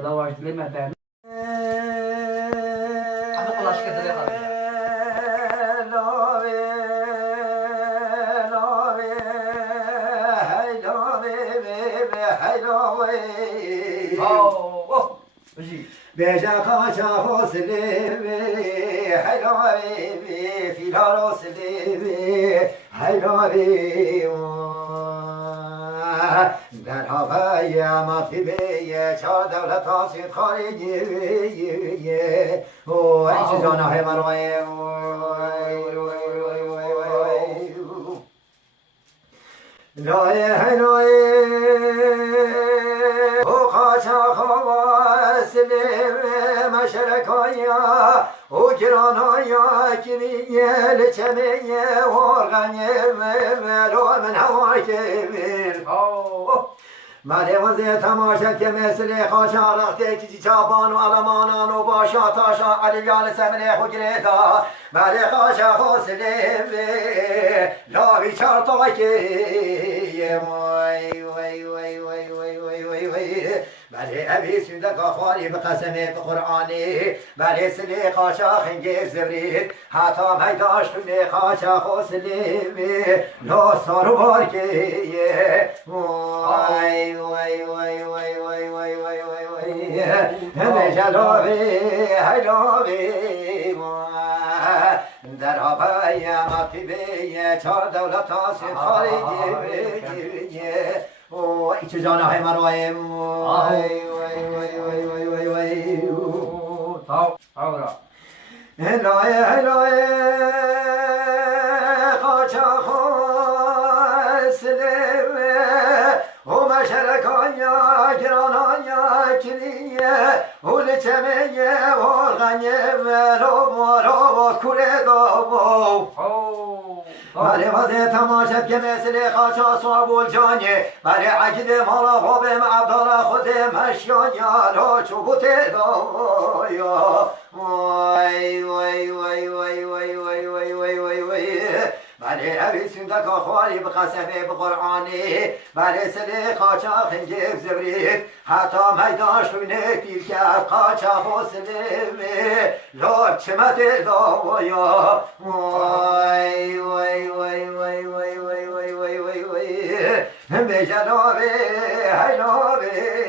خدا واجد مثلا همه قلاش كده يا خالد بيجا قاشا فوسلي حلوي في داروسلي حلوي در هوای ما في بيه چار دولت آسید خارجی او ایچ جانا ہے مروی لای هلوی او قاشا خواسلی مشرکایا او گرانایا کریه لچمیه ورغنیه ملو من هواکه مالی وزی تماشا که مثل خاشا رخته کچی چابان و علمانان و باشا تاشا علیال سمنه خگریتا مالی خاشا خوصله لاوی چارتا که مالی ابی سودک آخوانی بقسمه بقرآنی مالی سلی خاشا خنگی زبرید حتی میداش کنی خاشا خوصله لا سارو بارکه همه جلابی هیلابی در آبای مطیبی چار دولت آسید خارجی او ایچ جانا های مروی هلای هلای خاچا خوصله او مشرکانیا گرانانیا کلیه او لچمیه ورغنیه ولو مارو کوره دو بله وزه تماشد که مثل خاچا صابول جانیه بله عقید مالا خوبم عبدالله خود مشیانیا لو چوبوت دایا وای وای وای وای وای وای وای وای وای وای بله ابی سندک آخوانی بقسمه بقرآنی بله سلی قاچا خنگیب زبرید حتی میداش کنه تیر کرد قاچا خوصله لاب چمت داویا وای وای وای وای وای وای وای وای وای وای به جلابه هیلابه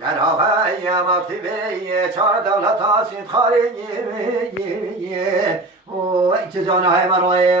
در آبای مطیبه چار دولت آسید خارجی او ایچ جانا های مروی